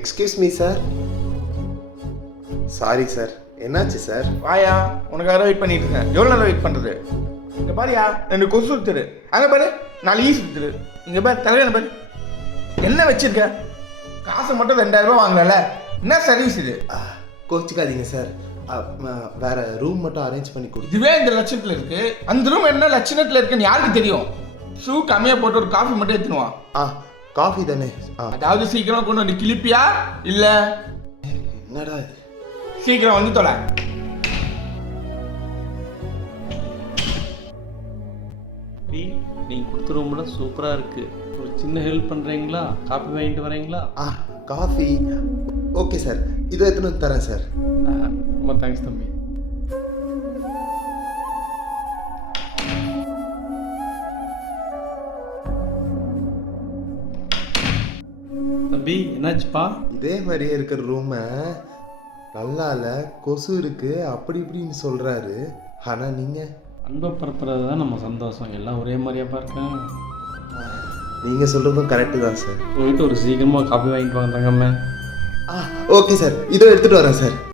Excuse me sir. Sorry sir, என்னாச்சு sir? வாயா, உனக்காக வெயிட் பண்ணிட்டு இருக்கேன். எவ்வளோ நேரம் வெயிட் பண்ணுறது? இங்கே பாரியா, 2 கொசு சுத்துரு. அங்கே பாரு, 4 ஈ சுத்துரு. இங்கே பாரு, தலைவன பாரு, என்ன வச்சிருக்க? காசு மட்டும் 2000 ரூபா வாங்கல. என்ன சர்வீஸ் இது? கோச்சிக்காதீங்க சார். வேற ரூம் மட்டும் அரேஞ்ச் பண்ணி கொடுத்து. இதுவே இந்த லட்சத்தில் இருக்கு, அந்த ரூம் என்ன லட்சணத்தில் இருக்குன்னு யாருக்கு தெரியும்? ஷூ கம்மியாக போட்டு ஒரு காஃபி மட்டும் எடுத்துனுவான். காஃபி தானே? அதாவது சீக்கிரம் கொண்டு வந்து கிளிப்பியா இல்ல? என்னடா இது? சீக்கிரம் வந்து தொலை. நீங்கள் கொடுத்த ரூம்லாம் சூப்பராக இருக்குது. ஒரு சின்ன ஹெல்ப் பண்ணுறீங்களா? காஃபி வாங்கிட்டு வரீங்களா? காஃபி ஓகே சார், இதோ எத்தனை வந்து தரேன் சார். ரொம்ப தேங்க்ஸ் தம்பி. தம்பி என்னாச்சுப்பா? இதே மாதிரியே இருக்கிற ரூமை நல்லா இல்லை, கொசு இருக்கு அப்படி இப்படின்னு சொல்கிறாரு. ஆனால் நீங்கள் அன்பை பரப்புறது தான் நம்ம சந்தோஷம். எல்லாம் ஒரே மாதிரியா பார்க்கேன். நீங்கள் சொல்கிறதும் கரெக்டு தான் சார். போயிட்டு ஒரு சீக்கிரமாக காஃபி வாங்கிட்டு வாங்க தங்கம்மே. ஓகே சார், இதோ எடுத்துகிட்டு வரேன் சார்.